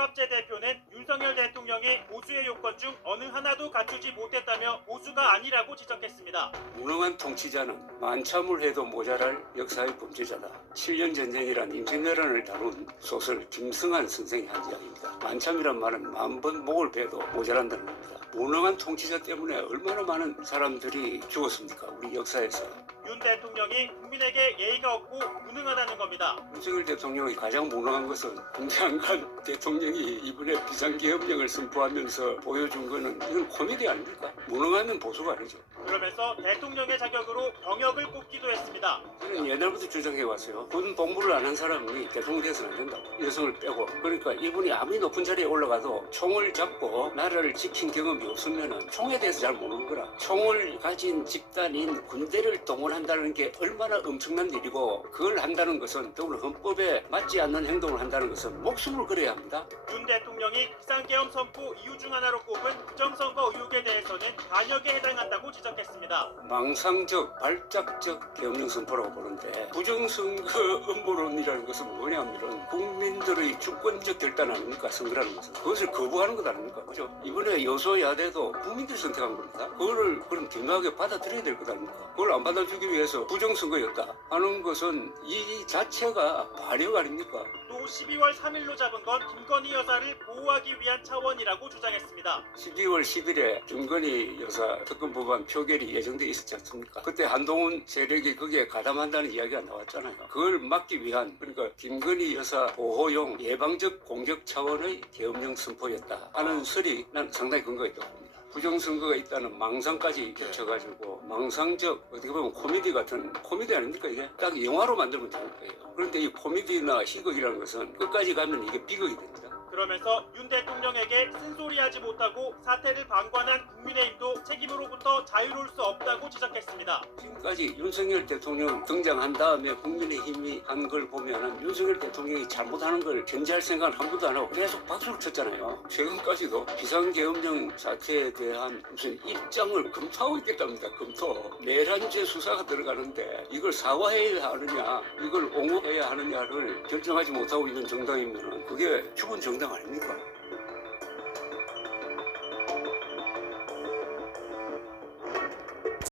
박갑재 대표는 윤석열 대통령이 보수의 요건 중 어느 하나도 갖추지 못했다며 보수가 아니라고 지적했습니다. 무능한 통치자는 만참을 해도 모자랄 역사의 범죄자다. 7년 전쟁이란 임진왜란을 다룬 소설 김승한 선생이 한 이야기입니다. 만참이란 말은 만 번 목을 베도 모자란다는 겁니다. 무능한 통치자 때문에 얼마나 많은 사람들이 죽었습니까? 우리 역사에서. 윤 대통령이 국민에게 예의가 없고 무능하다는 겁니다. 윤석열 대통령이 가장 무능한 것은 공장관 대통령이 이번에 비상계엄령을 선포하면서 보여준 거는 이건 코미디 아닙니까? 무능하면 보수가 아니죠. 그러면서 대통령의 자격으로 병역을 뽑기도 했습니다. 저는 옛날부터 주장해왔어요. 군 복무를 안 한 사람이 대통령 돼서는 안 된다고. 여성을 빼고. 그러니까 이분이 아무리 높은 자리에 올라가도 총을 잡고 나라를 지킨 경험이 없으면 총에 대해서 잘 모르는 거라. 총을 가진 집단인 군대를 동원한다는 게 얼마나 엄청난 일이고, 그걸 한다는 것은 더구나 헌법에 맞지 않는 행동을 한다는 것은 목숨을 걸어야 합니다. 윤 대통령이 비상계엄 선포 이유 중 하나로 꼽은 부정선거 의혹에 대해서는 반역에 해당한다고 지적했습니다. 망상적, 발작적 계엄령 선포라고 보는데, 부정선거 음모론이라는 것은 뭐냐면 국민들의 주권적 결단 아닙니까? 선거라는 것은. 그것을 거부하는 것 아닙니까? 그죠? 이번에 여소야대도 국민들이 선택한 겁니다. 그거를 그럼 겸허하게 받아들여야 될 것 아닙니까? 그걸 안 받아주기 위해서 부정선거였다 하는 것은 이 자체가 반역 아닙니까? 또 12월 3일로 잡은 건 김건희 여사를 보호하기 위한 차원이라고 주장했습니다. 12월 10일에 김건희 여사 특검 법안 표결이 예정돼 있었지 않습니까? 그때 한동훈 세력이 거기에 가담한다는 이야기가 나왔잖아요. 그걸 막기 위한, 그러니까 김건희 여사 보호용 예방적 공격 차원의 계엄령 선포였다 하는 설이 난 상당히 근거가 있다고 봅니다. 부정선거가 있다는 망상까지 겹쳐가지고 망상적, 어떻게 보면 코미디 같은, 코미디 아닙니까 이게? 딱 영화로 만들면 되는 거예요. 그런데 이 코미디나 희극이라는 것은 끝까지 가면 이게 비극이 됩니다. 그러면서 윤 대통령에게 쓴소리하지 못하고 사태를 방관한 국민의힘도 책임으로부터 자유로울 수 없다고 지적했습니다. 지금까지 윤석열 대통령 등장한 다음에 국민의힘이 한 걸 보면 윤석열 대통령이 잘못하는 걸 견제할 생각은 한 번도 안 하고 계속 박수를 쳤잖아요. 최근까지도 비상계엄령 사태에 대한 무슨 입장을 검토하고 있겠답니다. 검토. 내란죄 수사가 들어가는데 이걸 사과해야 하느냐, 이걸 옹호해야 하느냐를 결정하지 못하고 있는 정당이면 그게 죽은 정당 아닙니까?